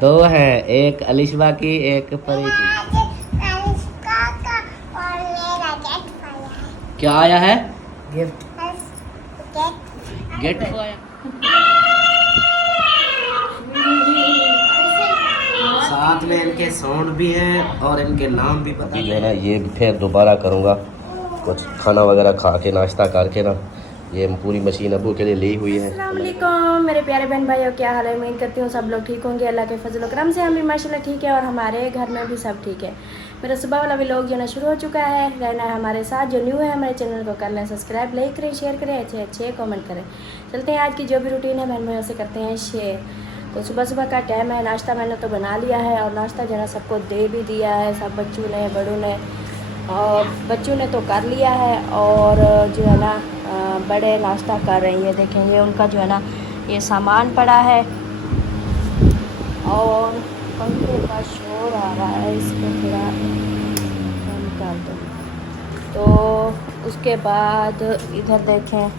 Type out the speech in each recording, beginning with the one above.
दो हैं, एक अलिशबा की, एक परी की। अनुष्का का और मेरा गिफ्ट आया है। क्या आया है? गिफ्ट। गिफ्ट आया। साथ में इनके साउंड भी हैं और इनके नाम भी पता जो है ना। ये फिर दोबारा करूँगा कुछ खाना वगैरह खा के, नाश्ता करके ना। ये पूरी मशीन अबू के लिए ली हुई है। अस्सलाम वालेकुम मेरे प्यारे बहन भाइयों, क्या हाल है? उम्मीद करती हूँ सब लोग ठीक होंगे। अल्लाह के फजल करम से हम भी माशाल्लाह ठीक है और हमारे घर में भी सब ठीक है। मेरा सुबह वाला व्लॉग जो ना शुरू हो चुका है। रहना है हमारे साथ, जो न्यू है हमारे चैनल को कर लें सब्सक्राइब, लाइक करें, शेयर करें, अच्छे अच्छे कमेंट करें। चलते हैं आज की जो भी रूटीन है बहन भाइयों से करते हैं शेयर। तो सुबह सुबह का टाइम है, नाश्ता मैंने तो बना लिया है और नाश्ता जो है सबको दे भी दिया है, सब बच्चों ने, बड़ों ने। और बच्चों ने तो कर लिया है और जो है ना बड़े नाश्ता कर रही है। देखेंगे उनका जो है ना ये सामान पड़ा है और पंखे का शोर आ रहा है, इसको थोड़ा निकाल दो। तो उसके बाद इधर देखें,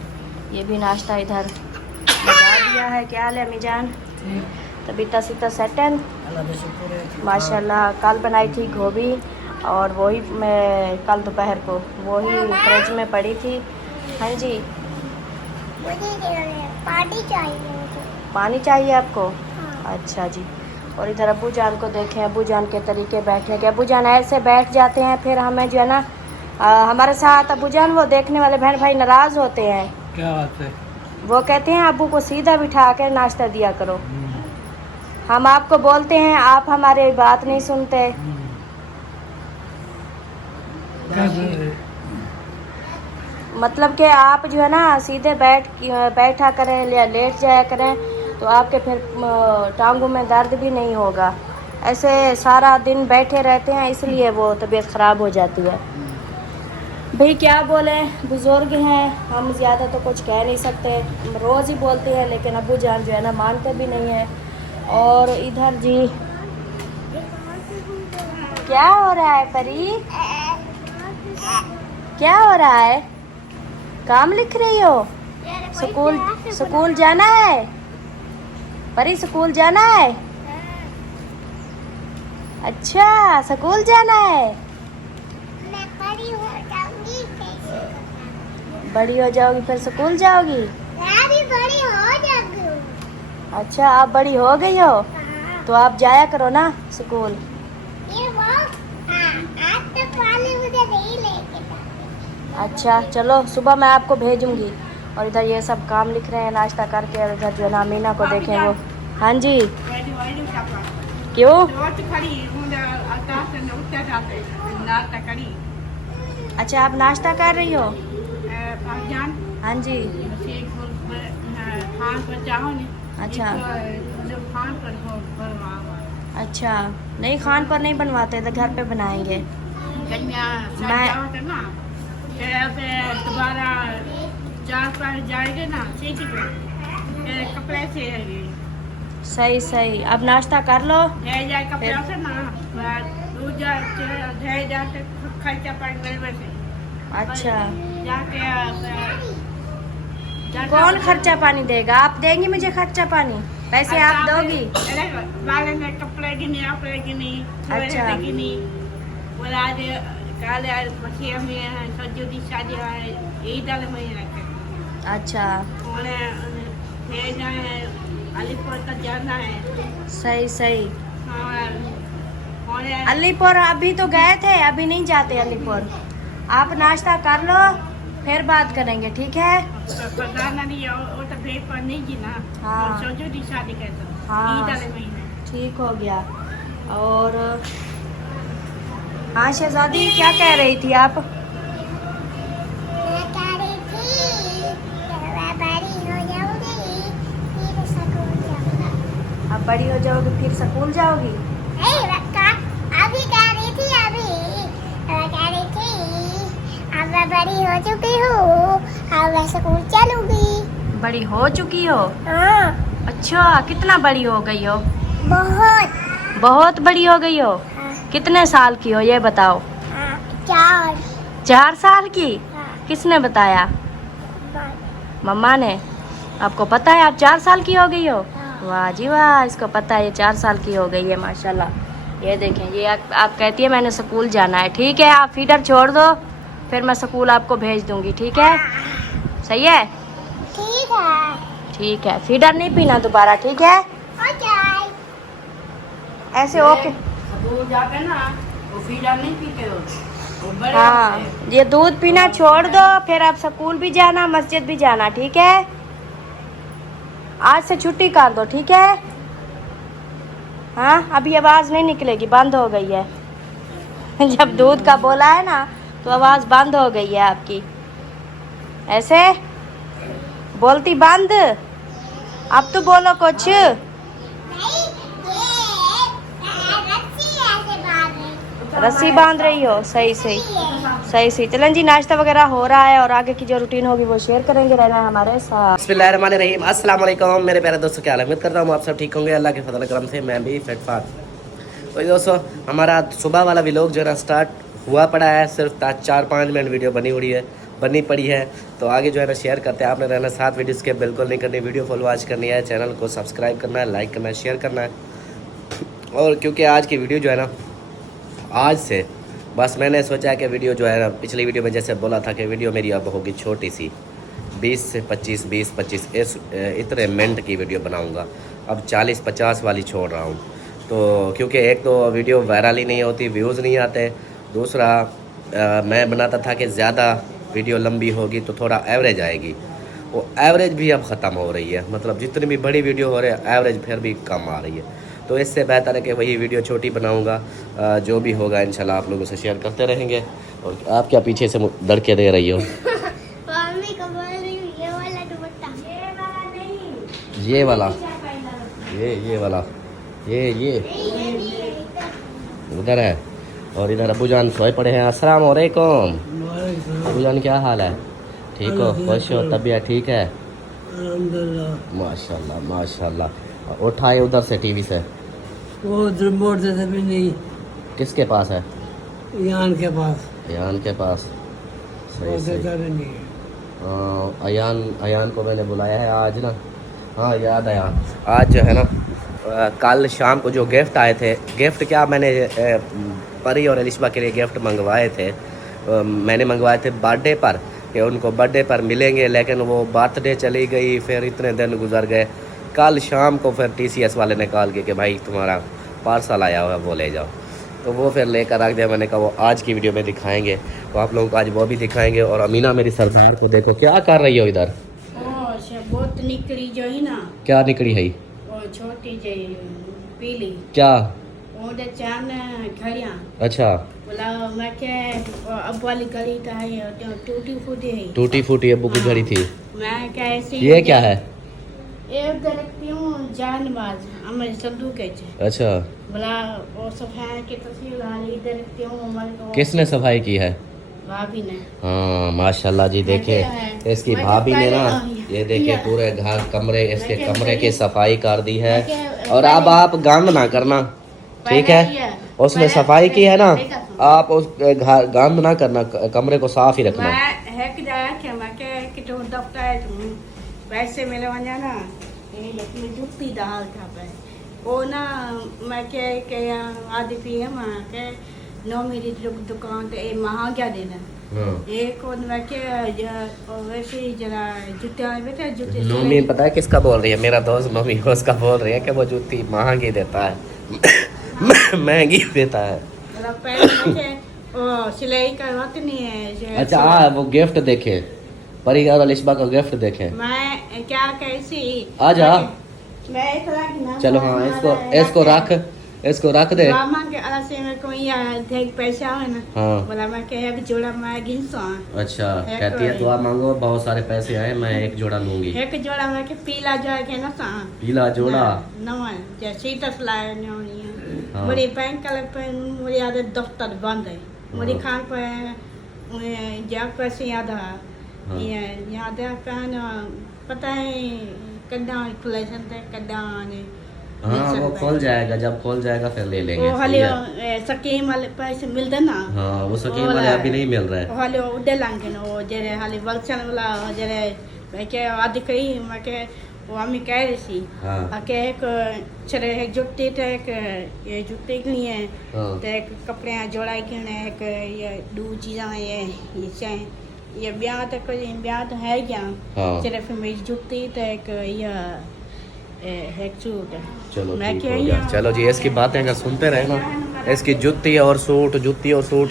ये भी नाश्ता इधर लगा दिया है। क्या हाल है अम्मी जान? तबीयत सीता सेट है माशाल्लाह। कल बनाई थी गोभी और वही मैं कल दोपहर को वही फ्रिज में पड़ी थी। हाँ जी, पानी चाहिए मुझे। पानी चाहिए आपको? हाँ। अच्छा जी। और इधर अब्बू जान को देखें, अब्बू जान के तरीके बैठने के। अब्बू जान ऐसे बैठ जाते हैं, फिर हमें जो है ना हमारे साथ अब्बू जान वो देखने वाले बहन भाई नाराज़ होते हैं। क्या बात है? वो कहते हैं अब्बू को सीधा बिठा के नाश्ता दिया करो। हम आपको बोलते हैं, आप हमारी बात नहीं सुनते। मतलब कि आप जो है ना सीधे बैठा करें या लेट जाया करें तो आपके फिर टांगों में दर्द भी नहीं होगा। ऐसे सारा दिन बैठे रहते हैं इसलिए वो तबीयत ख़राब हो जाती है। भाई क्या बोले, बुज़ुर्ग हैं, हम ज़्यादा तो कुछ कह नहीं सकते, रोज़ ही बोलते हैं, लेकिन अब्बू जान जो है ना मानते भी नहीं है। और इधर जी क्या हो रहा है परी? क्या हो रहा है? काम लिख रही हो? स्कूल जाना है परी? स्कूल जाना है? अच्छा स्कूल जाना है। मैं बड़ी हो जाऊंगी बड़ी हो जाओगी फिर स्कूल जाओगी? मैं भी बड़ी हो जाऊंगी। अच्छा आप बड़ी हो गई हो हाँ। तो आप जाया करो ना स्कूल। ये वो आज तक वाले मुझे नहीं लेके जाते। अच्छा चलो सुबह मैं आपको भेजूंगी। और इधर ये सब काम लिख रहे हैं नाश्ता करके। और इधर जो है ना मीना को देखें वो। हाँ जी क्यों? अच्छा आप नाश्ता कर रही हो? हाँ जी। अच्छा अच्छा, नहीं खान पर नहीं बनवाते तो घर पे बनाएंगे। मैं दोबारा जाएंगे ना कपड़े से सही सही, अब नाश्ता कर लो। कपड़े से ना खर्चा पड़ से। अच्छा जाके कौन खर्चा पानी देगा? आप देंगी मुझे खर्चा पानी? पैसे आप दोगी? वाले ने कपड़े गिने, अपने गिनी, अच्छा। गिनी। बोला आज कल मसीह में सजो दी शादी है, यही डाले में रखे। अच्छा भेजना है, अलीपुर तक जाना है। सही सही। और अलीपुर अभी तो गए थे, अभी नहीं जाते अलीपुर। आप नाश्ता कर लो फिर बात करेंगे, ठीक है? प्रधान नहीं वो तो भेज पर नहीं की ना। हाँ। सजो दी शादी कैसे? हाँ। यही डाले में ठीक हो गया। और हाँ शहजादी क्या कह रही थी आप? मैं कह रही थी मैं बड़ी हो जाऊंगी फिर स्कूल जाऊंगा। आप बड़ी हो जाओगी फिर स्कूल जाओगी? अभी कह रही थी मैं कह रही थी अब मैं बड़ी हो चुकी हूँ, अब मैं स्कूल चलूंगी। बड़ी हो चुकी हो? हाँ। अच्छा कितना बड़ी हो गई हो? बहुत बड़ी हो गई हो? हाँ। कितने साल की हो ये बताओ? हाँ, 4। 4 साल की? हाँ। किसने बताया? मम्मा ने? आपको पता है आप 4 साल की हो गई हो? हाँ। वाह जी वाह, इसको पता है, ये 4 साल की हो गई है माशाल्लाह। ये देखें, ये आप कहती है मैंने स्कूल जाना है, ठीक है आप फीडर छोड़ दो, फिर मैं स्कूल आपको भेज दूंगी, ठीक है? सही है? ठीक है। ठीक है, फीडर नहीं पीना दोबारा, ठीक है? ओके। ऐसे ओके। दूध जाकर ना वो फीडर नहीं पीते हो, वो बड़े हाँ, होते हैं। ये दूध पीना छोड़ दो, फिर आप स्कूल भी जाना, मस्जिद भी जाना, ठीक है? आज से छुट्टी कर दो, ठीक है? हाँ, अभी आवाज़ नहीं निकलेगी, बंद हो गई है। जब दूध का बोला है ना तो आवाज़ बंद हो गई है आपकी। ऐसे बोलती बंद, अब तो बोलो कुछ। नहीं, ये रस्सी ऐसे बांध रही। रस्सी बांध रही हो, सही सही सही सही। चलें जी, नाश्ता वगैरह हो रहा है और आगे की जो रूटीन होगी वो शेयर करेंगे, रहना है हमारे साथ। बिस्मिल्लाहिर्रहमानिर्रहीम, अस्सलाम वालेकुम मेरे प्यारे दोस्तों, क्या हाल है? उम्मीद करता हूँ आप सब ठीक होंगे, अल्लाह के फजल करम से मैं भी फिट फाट। तो दोस्तों, हमारा सुबह वाला व्लॉग जो है ना स्टार्ट हुआ पड़ा है, सिर्फ 4-5 मिनट वीडियो बनी पड़ी है। तो आगे जो है ना शेयर करते हैं, आपने रहना साथ, वीडियो स्किप बिल्कुल नहीं करनी, वीडियो फुल वॉच करनी है, चैनल को सब्सक्राइब करना है, लाइक करना है, शेयर करना है। और क्योंकि आज की वीडियो जो है ना, आज से बस मैंने सोचा कि वीडियो जो है ना, पिछली वीडियो में जैसे बोला था कि वीडियो मेरी अब होगी छोटी सी, 20 से 25 इतने मिनट की वीडियो बनाऊंगा। अब 40-50 वाली छोड़ रहा हूँ। तो क्योंकि एक तो वीडियो वायरल ही नहीं होती, व्यूज़ नहीं आते, दूसरा मैं बनाता था कि ज़्यादा वीडियो लंबी होगी तो थोड़ा एवरेज आएगी, वो एवरेज भी अब ख़त्म हो रही है। मतलब जितनी भी बड़ी वीडियो हो रही है, एवरेज फिर भी कम आ रही है। तो इससे बेहतर है कि वही वीडियो छोटी बनाऊंगा, जो भी होगा इंशाल्लाह आप लोगों से शेयर करते रहेंगे। और आप क्या पीछे से दड़के दे रही हो? मम्मी को बोल रही हूँ ये वाला दुपट्टा। ये वाला, ये वाला, ये उधर है। और इधर अबू जान सोए पड़े हैं। अस्सलाम वालेकुम अबू जान, क्या हाल है? ठीक हो, खुश हो, तबीयत ठीक है? माशाल्लाह माशाल्लाह। उठाए उधर से टीवी से, वो रिमोट से भी नहीं, किसके पास है? यान के पास, अयान के पास। वो सही देता सही। भी नहीं है। अयान को मैंने बुलाया है आज ना। हाँ याद आया, आज जो है ना, कल शाम को जो गिफ्ट आए थे, गिफ्ट क्या, मैंने परी और अलिशबा के लिए गिफ्ट मंगवाए थे। मैंने मंगवाए थे बर्थडे पर, कि उनको बर्थडे पर मिलेंगे, लेकिन वो बर्थडे चली गई, फिर इतने दिन गुजर गए। कल शाम को फिर TCS वाले ने कॉल किया कि भाई तुम्हारा पार्सल आया हुआ है, वो ले जाओ। तो वो फिर लेकर रख दिया। मैंने कहा वो आज की वीडियो में दिखाएंगे, तो आप लोगों को आज वो भी दिखाएंगे। और अमीना मेरी सरदार को देखो क्या कर रही हो इधर। बहुत निकली जो है ना, क्या निकली है? वो छोटी जो पीली, क्या? वो दे चान घड़ियाँ। अच्छा, बोला मैं क्या अब वाली घड़ी तो है, टूटी फूटी है। टूटी फूटी अब्बू की घड़ी थी। मैं क्या ऐसी, ये क्या है? ये देखती हूँ जानबाज, हमें संदूक है। अच्छा, बोला वो सफाई की तस्वीर वाली देखती हूँ। किसने सफाई की है? भाभी ने। हाँ माशाल्लाह जी, देखिए इसकी भाभी ने ना, ये देखिए पूरे घर कमरे, इसके कमरे की सफाई कर दी है। और अब आप गंद ना करना, ठीक है? उसने सफाई की है ना, आप उस गंद ना करना, कमरे को साफ ही रखना। मैं है कि जाया क्या, मैं क्या कि तो दफ्तर है वैसे मिले वजह ना, ये लेकिन जुत्ती डाल था पे वो ना, मैं क्या आदि पी है माँ के नो मेरी दुकान पे ये महंगा देना। एक और मैं क्या वैसे ही जरा जूते बेटा जूते। नोमी पता है किसका बोल रही है? मेरा दोस्त नोमी, उसका बोल रही है कि वो जूती महंगी देता है। महंगी देता है। मतलब पहले वो सिलाई करवाते नहीं है। अच्छा, वो गिफ्ट देखे, परी और अलिशबा का गिफ्ट देखे। मैं क्या कैसी आ जा। मैं एक लाख ना, चलो हाँ, इसको रख दे। मामा के अलग से मेरे को यहाँ ढेर पैसा है ना। हाँ। बोला मैं क्या अभी जोड़ा मैं गिनता हूँ। अच्छा, कहती है दुआ मांगो, बहुत सारे पैसे आए, मैं एक जोड़ा लूंगी। एक जोड़ा मैं के पीला जो है ना सा पीला जोड़ा। नवन जैसे तस लाया नहीं हाँ। मेरी बैंक का पे मेरी आदत दफ्तर बंद है। मेरी खान पे जब पैसे याद है, ये याद है पता है कदा खुलेशन थे कदा ने। हाँ, वो खोल जाएगा, जब खोल जाएगा फिर ले लेंगे। वो हाले स्कीम वाले पैसे मिलते ना। हाँ, वो स्कीम वाले अभी नहीं मिल रहे हैं। हाले उड़े लांगे ना, वो जरे हाले वलसन वाला जरे मैं के आदि कही मैं के वो अम्मी कह रही थी हाँ कि एक चले एक जुत्ती तो एक ये जुत्ती नहीं है हाँ तो एक कपड़े जोड़ाई के एक ये दो चीज़ां ये चाहे ये ब्याह तो है क्या हाँ चले फिर मेरी जुत्ती तो एक ये एक सूट चलो मैं ठीक क्या हो गया। यहाँ- चलो जी, इसकी बातें अगर सुनते रहे ना, इसकी जुत्ती और सूट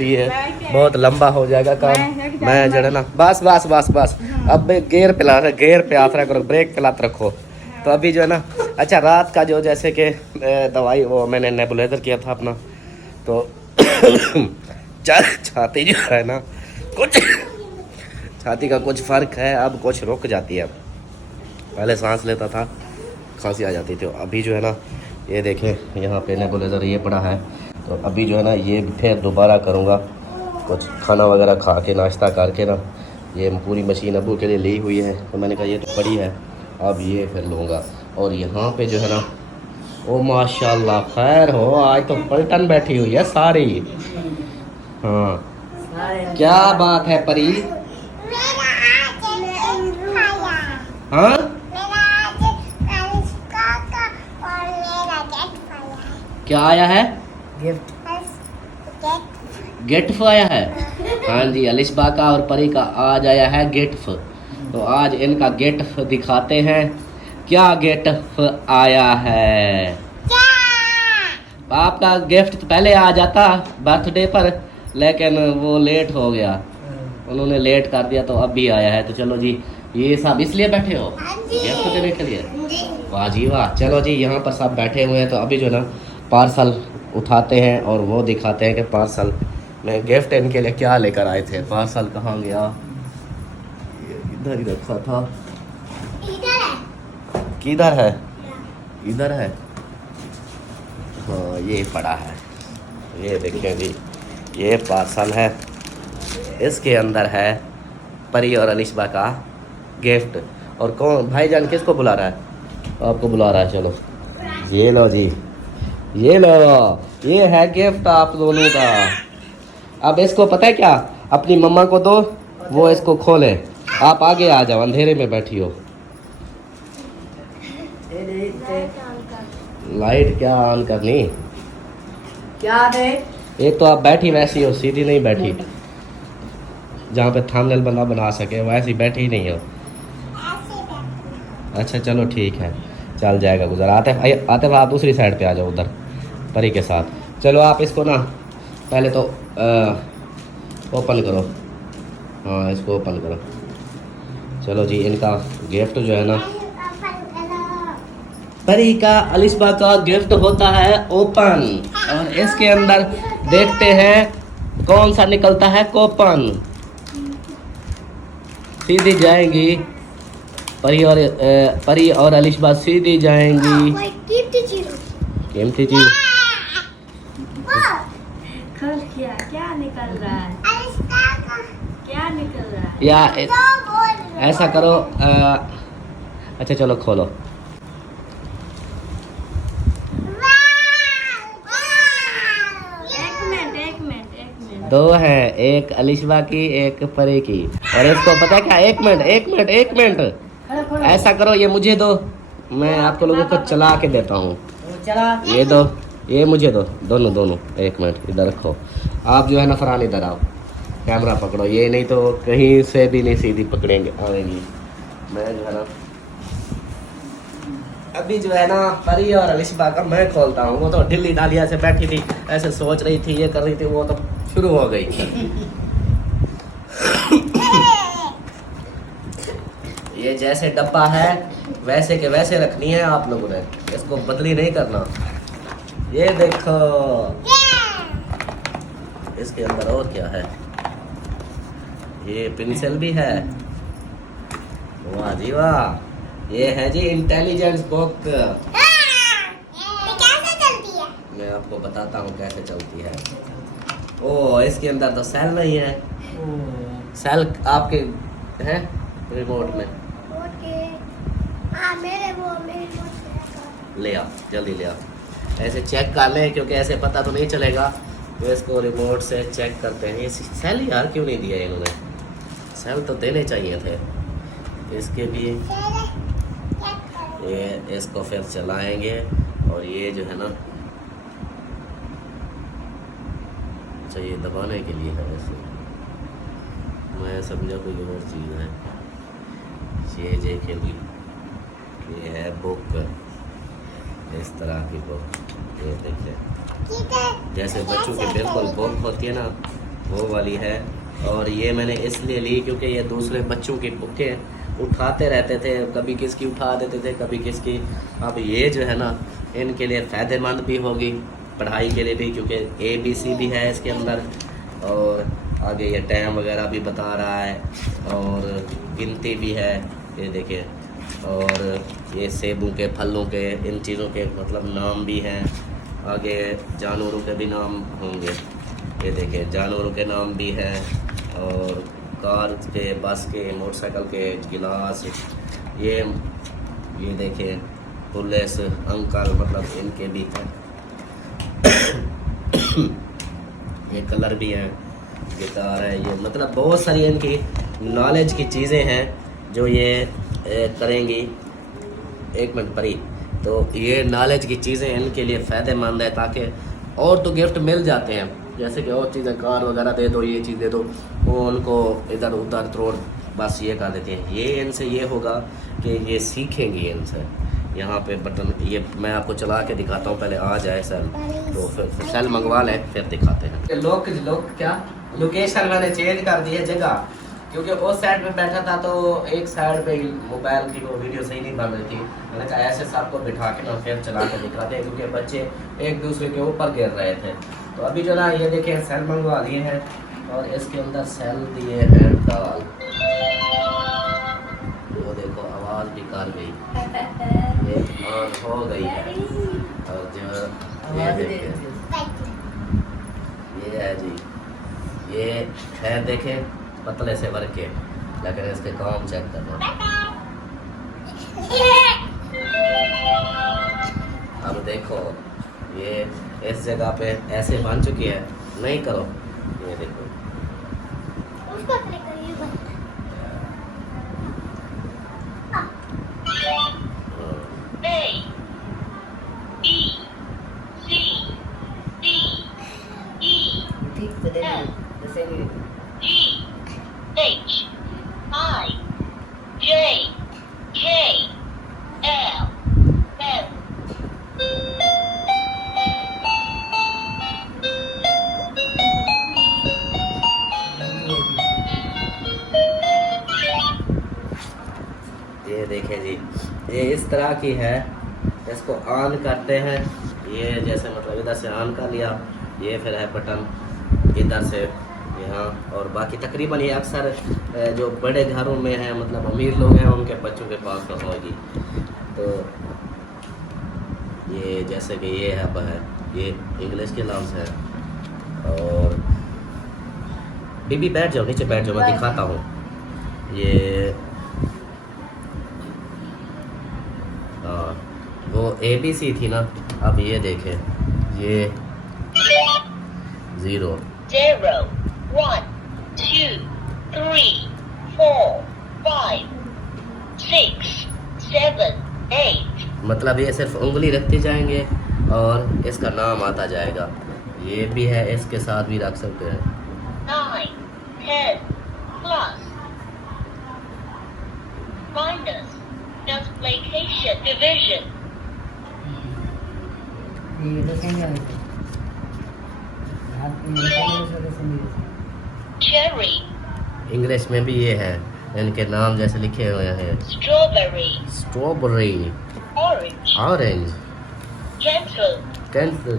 ये बहुत लंबा हो जाएगा काम। मैं जरा ना बस बस बस बस अब गेयर पे हाथ रख करो, ब्रेक पे हाथ रखो। तो अभी जो है ना, अच्छा रात का जो जैसे कि दवाई वो मैंने नेबुलाइजर किया था अपना, तो छाती जो है ना कुछ छाती का कुछ फर्क है, अब कुछ रुक जाती है। पहले सांस लेता था खांसी आ जाती थी, अभी जो है ना ये देखें यहाँ पे नेबुलाइजर ये पड़ा है। तो अभी जो है ना ये फिर दोबारा करूँगा, कुछ खाना वगैरह खा के नाश्ता करके ना, ये पूरी मशीन अबू के लिए ली हुई है, तो मैंने कहा ये तो पड़ी है, अब ये फिर लूँगा। और यहाँ पे जो है ना, ओ माशाल्लाह खैर हो, आज तो पलटन बैठी हुई है सारी। हाँ क्या बात है परी। मेरा आज खाया हाँ मेरा आज अनुष्का का और मेरा गेट खाया क्या आया है? गिफ्ट गेट गिफ्ट आया है। हाँ जी, अलिशबा का और परी का आज आया है गिफ्ट। तो आज इनका गिफ्ट दिखाते हैं, क्या गिफ्ट आया है। आपका गिफ्ट तो पहले आ जाता बर्थडे पर, लेकिन वो लेट हो गया, उन्होंने लेट कर दिया, तो अब भी आया है। तो चलो जी, ये सब इसलिए बैठे हो गिफ्ट देने के लिए? वाह जी वाह। चलो जी, यहाँ पर सब बैठे हुए हैं, तो अभी जो है ना पार्सल उठाते हैं और वो दिखाते हैं कि पार्सल में गिफ्ट इनके लिए क्या लेकर आए थे। पार्सल कहाँ गया? ये इधर ही रखा था। इधर है किधर है? इधर है। हाँ ये पड़ा है, ये देखिए जी, ये पार्सल है, इसके अंदर है परी और अलिशबा का गिफ्ट। और कौन भाईजान किसको बुला रहा है? आपको बुला रहा है। चलो ये लो जी, ये लो, ये है गिफ्ट आप दोनों का। अब इसको पता है क्या, अपनी मम्मा को दो, वो इसको खोले। आप आगे आ जाओ, अंधेरे में बैठी हो। लाइट क्या ऑन करनी? क्या दे? एक तो आप बैठी वैसी हो, सीधी नहीं बैठी, जहाँ पे थंबनेल बना सके वैसी बैठी ही नहीं हो। अच्छा चलो ठीक है, चल जाएगा गुजर। आते आप दूसरी साइड पे आ जाओ, उधर परी के साथ। चलो आप इसको ना पहले तो ओपन करो। हाँ इसको ओपन करो। चलो जी, इनका गिफ्ट जो है ना, परी का अलिशबा का गिफ्ट होता है ओपन, और इसके अंदर देखते हैं कौन सा निकलता है कूपन। सीधी जाएंगी परी और अलिशबा, सीधी जाएंगी। कीमती चीज खोल किया, क्या निकल रहा है? क्या निकल रहा है? या ऐसा करो, अच्छा चलो खोलो। एक मिनट दो हैं, एक अलिशबा की एक परी की। और इसको पता है क्या, एक मिनट ऐसा करो, ये मुझे दो, मैं आपको लोगों को चला के देता हूँ। चला ये दो, ये मुझे दो, दोनों। एक मिनट इधर रखो। आप जो है ना फरहान इधर आओ, कैमरा पकड़ो, ये नहीं तो कहीं से भी नहीं सीधी पकड़ेंगे आएंगी। मैं जो है ना अभी जो है ना परी और अलिशबा का मैं खोलता हूँ। वो तो ढिल्ली डालिया से बैठी थी, ऐसे सोच रही थी, ये कर रही थी, वो तो शुरू हो गई। ये जैसे डब्बा है वैसे के वैसे रखनी है आप लोगों ने, इसको बदली नहीं करना। ये देखो, इसके अंदर और क्या है, ये पेंसिल भी है। वाह जी वाह, ये है जी इंटेलिजेंस बुक। कैसे चलती है? मैं आपको बताता हूँ कैसे चलती है। ओ इसके अंदर तो सेल नहीं है, सेल आपके हैं रिमोट में। ले आओ, जल्दी ले आओ। ऐसे चेक कर लें, क्योंकि ऐसे पता तो नहीं चलेगा, तो इसको रिमोट से चेक करते हैं। ये सेल यार क्यों नहीं दिया इन्होंने, सेल तो देने चाहिए थे इसके भी। ये इसको फिर चलाएंगे और ये जो है ना, अच्छा ये दबाने के लिए है वैसे, मैं समझा कोई और चीज़ है। ये देखेंगे, ये है बुक, इस तरह की बुक, ये देखिए जैसे बच्चों की बिल्कुल बुक होती है ना, वो वाली है। और ये मैंने इसलिए ली क्योंकि ये दूसरे बच्चों की बुकें उठाते रहते थे, कभी किसकी उठा देते थे, कभी किसकी। अब ये जो है ना, इनके लिए फ़ायदेमंद भी होगी, पढ़ाई के लिए भी, क्योंकि ABC भी है इसके अंदर, और आगे ये टाइम वगैरह भी बता रहा है, और गिनती भी है, ये देखिए। और ये सेबों के, फलों के, इन चीज़ों के मतलब नाम भी हैं। आगे जानवरों के भी नाम होंगे, ये देखिए जानवरों के नाम भी हैं, और कार के, बस के, मोटरसाइकिल के, गिलास, ये देखिए पुलिस अंकल, मतलब इनके भी हैं। ये कलर भी हैं, गिटार है, ये मतलब बहुत सारी इनकी नॉलेज की चीज़ें हैं जो ये करेंगी। एक मिनट परी, तो ये नॉलेज की चीज़ें इनके लिए फ़ायदेमंद है, ताकि और तो गिफ्ट मिल जाते हैं, जैसे कि और चीज़ें कार वगैरह दे दो, ये चीज़ दे दो, वो उनको इधर उधर त्रोड़ बस ये कर देते हैं। ये इनसे ये होगा कि ये सीखेंगी इनसे। यहाँ पे बटन, ये मैं आपको चला के दिखाता हूँ, पहले आ जाए सेल, तो फिर सेल मंगवा लें, फिर दिखाते हैं। लोग क्या लोकेशन मैंने चेंज कर दी है जगह, क्योंकि उस साइड पे बैठा था तो एक साइड पे मोबाइल की वो वीडियो सही नहीं बन रही थी। मैंने कहा ऐसे सबको बिठा के ना फिर चला के दिखाते हैं, क्योंकि बच्चे एक दूसरे के ऊपर गिर रहे थे। तो अभी जो ना ये देखिए सेल मंगवा लिए हैं, और इसके अंदर सेल दिए हैं दाल, वो देखो आवाज़ भी कर गई, ये ऑन हो गई है। और जो ये देखिए, ये है जी, ये है देखें पतले से भर के, लेकिन इसके काम चेक करना। अब देखो ये इस जगह पे ऐसे बन चुकी है, नहीं करो, ये देखो उसको क्लिक करिए बस। ठीक से देखिए, जैसे कि ये देखें जी, ये इस तरह की है। इसको ऑन करते हैं, ये जैसे मतलब इधर से ऑन कर लिया, ये फिर है बटन इधर से यहाँ। और बाकी तकरीबन ये अक्सर जो बड़े घरों में है, मतलब अमीर लोग हैं, उनके बच्चों के पास तो होगी। तो ये जैसे कि ये है, ये इंग्लिश के लफ्ज़ है। और बीबी बैठ जाओ, नीचे बैठ जाओ, मैं दिखाता हूँ। ये वो ABC थी ना, अब ये देखें, ये 0 0 1 2 3 4 5 6 7 8 मतलब ये सिर्फ उंगली रखते जाएंगे और इसका नाम आता जाएगा। ये भी है, इसके साथ भी रख सकते हैं। 9 10 plus minus multiplication division ये तो समझ आई थी। आप ये समझ cherry इंग्लिश में भी ये है, इनके नाम जैसे लिखे हुए हैं। strawberry strawberry, orange orange, cancel cancel,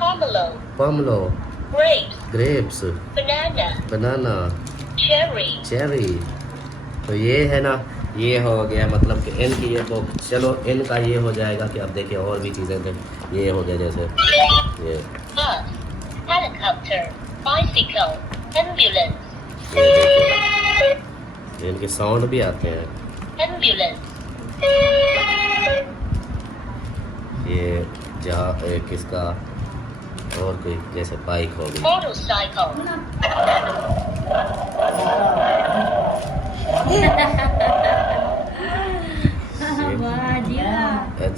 pomelo पमलो, grapes grapes, banana बनाना, cherry चेरी। तो ये है ना, ये हो गया मतलब कि इनकी ये बुक। चलो इनका ये हो जाएगा कि अब देखिए और भी चीज़ें थे। ये हो गया जैसे ये bus helicopter bicycle ambulance ये देखिए, ये इनके साउंड भी आते हैं। ambulance ये जहाँ किसका और कोई जैसे बाइक हो गई। motorcycle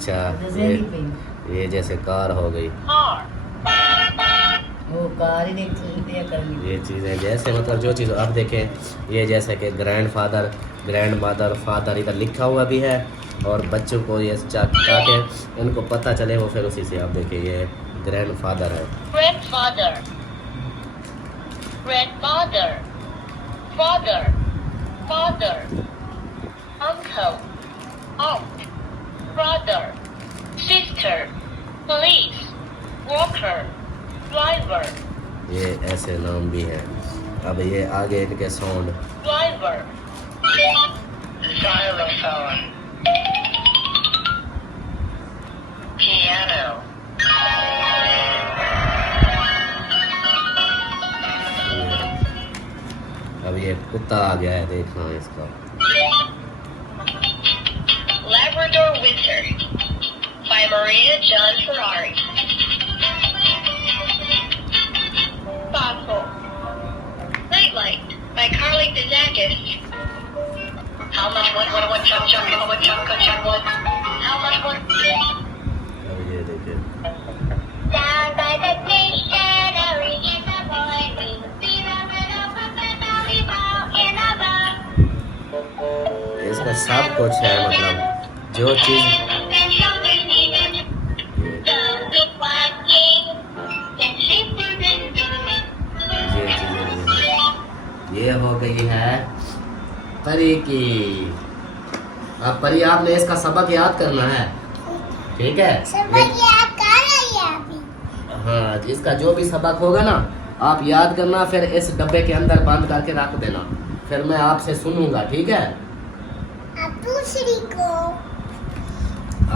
अच्छा जैसे नहीं पे ये जैसे कार हो गई, R. वो कार ही नहीं दिया करनी। ये चीज़ें जैसे मतलब जो चीज़ अब देखें, ये जैसे कि ग्रैंडफादर, ग्रैंड मदर, फादर इधर लिखा हुआ भी है, और बच्चों को ये ताकि इनको पता चले वो फिर उसी से आप देखिए ये ग्रैंडफादर है। Grandfather. Grandmother. Father. Father. Uncle. Aunt. Brother. Sister. Police. Worker. Driver. ये ऐसे नाम भी हैं। अब ये आगे इनके साउंड, Driver. Xylophone. Piano. अब ये कुत्ता आ गया है, देखना इसका। Labrador Winter by Maria John Ferrari. Fossil. Nightlight by Carly Dizakis. How much what chunk what? How much what? अब ये देखिए, Down by the station, early in the morning, see the little puppet belly ball in a bow. इसका सब कुछ है, मतलब जो चीज़ And shoulders needed, the walking, and shifted and doing. ये चीज़ें ये हो गई है परी की। अब परी आपने इसका सबक याद करना है, ठीक है? सब ये आप कर रही है अभी। हाँ, इसका जो भी सबक होगा ना आप याद करना, फिर इस डब्बे के अंदर बंद करके रख देना, फिर मैं आपसे सुनूंगा, ठीक है? अब दूसरी को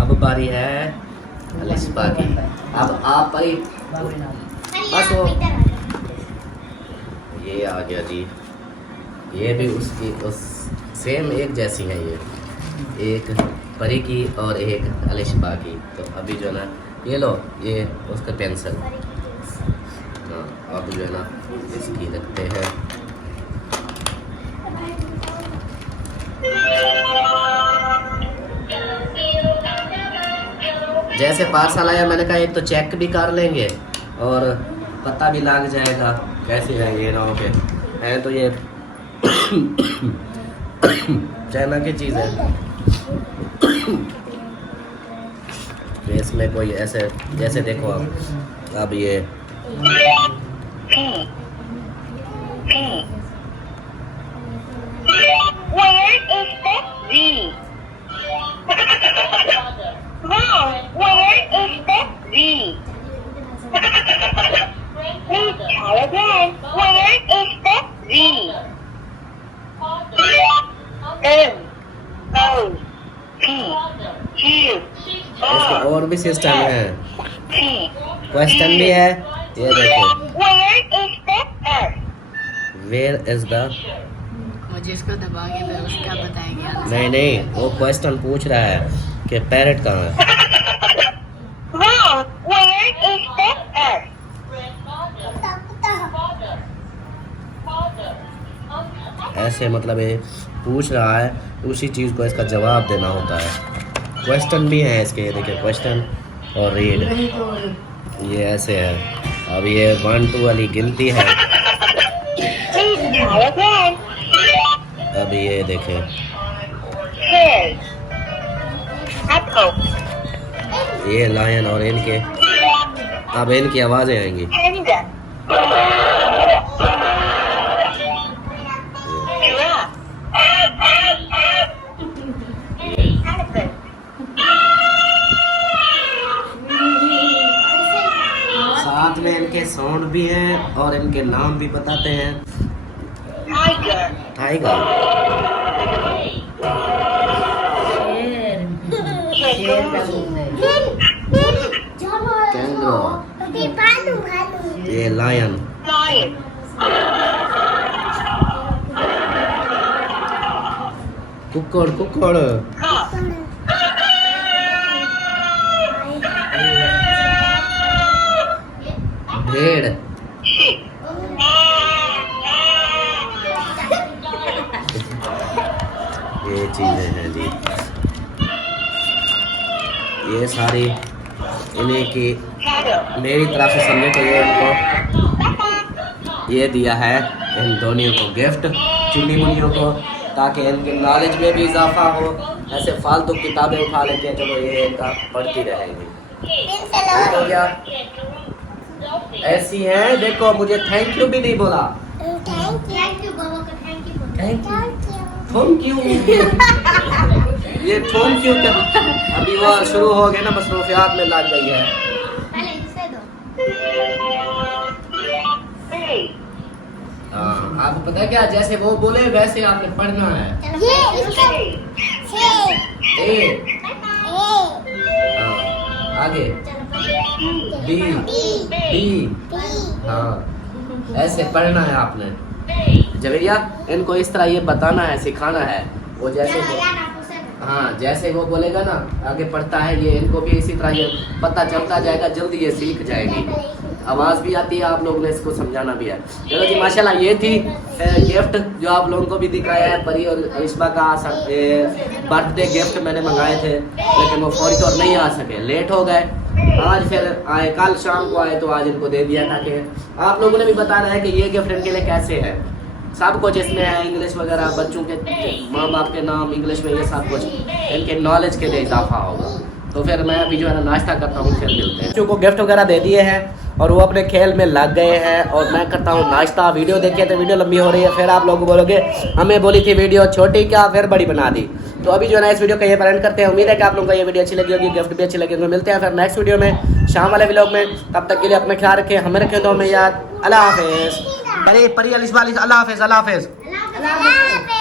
अब बारी है अलिशबा की। अब आप परी बाबे नाम बस वो- इधर आ जाओ। ये आ गया जी, ये भी उसकी उस सेम एक जैसी है, ये एक परी की और एक अलिशबा की। तो अभी जो है ना, ये लो, ये उसका पेंसिल, हाँ अब जो है ना इसकी रखते हैं। जैसे पार्सल आया मैंने कहा एक तो चेक भी कर लेंगे और पता भी लग जाएगा कैसे है ये ना के है। तो ये चाइना की चीज़ है, इसमें कोई ऐसे जैसे देखो आप, अब ये Where is the Z? Mom, where is the Z? Please try again. Where is the Z? M O P Q इसका R और भी सिस्टम है, T. क्वेश्चन भी है। ये देखो, Where is the S? Where is the, वो जिसको दबाओगे तो उसका बताएंगे आंसर। नहीं नहीं वो क्वेश्चन पूछ रहा है कि पैरेट कहाँ है। Mom, where is the S? ऐसे मतलब ये पूछ रहा है, उसी चीज़ को इसका जवाब देना होता है। क्वेश्चन भी हैं इसके, ये देखिए क्वेश्चन और रीड, नहीं तो ये ऐसे है। अब ये 1 2 वाली गिनती है। Please try again. अब ये देखें, Pear. Apple. ये लायन और इनके, अब इनकी आवाज़ें आएंगी। Panda. Giraffe. Elephant. साथ में इनके साउंड भी हैं और इनके नाम भी बताते हैं। Tiger. टाइगर, शेर का रूप है। कैंगरो, अभी भालू भालू ये लायन, Lion. कुक्कड़ कुक्कड़, Cock. भेड़, Sheep. ये चीज़ें हैं जी। ये सारी इन्हें की मेरी तरफ से समझे तो ये इनको ये दिया है इन दोनों को गिफ्ट, चुन्नी मुनियों को, ताकि इनके नॉलेज में भी इजाफा हो। ऐसे फालतू किताबें उठा लेते हैं, चलो ये इनका पढ़ती रहेंगी। ठीक हो गया? ऐसी हैं, देखो मुझे थैंक यू भी नहीं बोला। थैंक यू बाबा का थैंक यू। थैंक यू ये थैंक यू क्या? अभी वो शुरू हो गए ना, मसरूफियात में लग गई है। पहले इसे दो। हाँ, आपको पता है क्या, जैसे वो बोले वैसे आपने पढ़ना है। ये इसका से ए आगे बी बी हाँ, ऐसे पढ़ना है आपने। जवेरिया, इनको इस तरह ये बताना है, सिखाना है। वो जैसे हाँ, जैसे वो बोलेगा ना आगे पढ़ता है, ये इनको भी इसी तरह ये पता चलता जाएगा, जल्दी ये सीख जाएगी। आवाज़ भी आती है, आप लोगों ने इसको समझाना भी है। चलो जी, माशाल्लाह ये थी गिफ्ट जो आप लोगों को भी दिखाया है। परी और रिश्मा का बर्थडे गिफ्ट मैंने मंगाए थे, लेकिन वो फौरी तौर नहीं आ सके, लेट हो गए। आज फिर आए, कल शाम को आए तो आज इनको दे दिया, ताकि आप लोगों ने भी बताना है कि ये गिफ्ट इनके लिए कैसे है। सब कुछ इसमें है, इंग्लिश वगैरह, बच्चों के माँ बाप के नाम इंग्लिश में, ये सब कुछ इनके नॉलेज के लिए इजाफा होगा। तो फिर मैं अभी जो है ना नाश्ता करता हूँ, फिर मिलते हैं। बच्चों को गिफ्ट वगैरह दे दिए हैं और वो अपने खेल में लग गए हैं, और मैं करता हूँ नाश्ता। वीडियो देखिए तो वीडियो लंबी हो रही है, फिर आप लोग बोलोगे हमें बोली थी वीडियो छोटी, क्या फिर बड़ी बना दी। तो अभी जो है ना इस वीडियो का ये एंड करते हैं। उम्मीद है कि आप लोगों को ये वीडियो अच्छी लगी होगी, गिफ्ट भी अच्छी लगी होगी। मिलते हैं फिर नेक्स्ट वीडियो में, शाम वाले व्लॉग में। तब तक के लिए अपना ख्याल रखें, हमें रखें दो में याद। अल्लाह हाफिज़। अरे परी अलिश वाली, अल्लाह हाफिज़, अल्लाह हाफिज़। अल्लाह हाफिज़।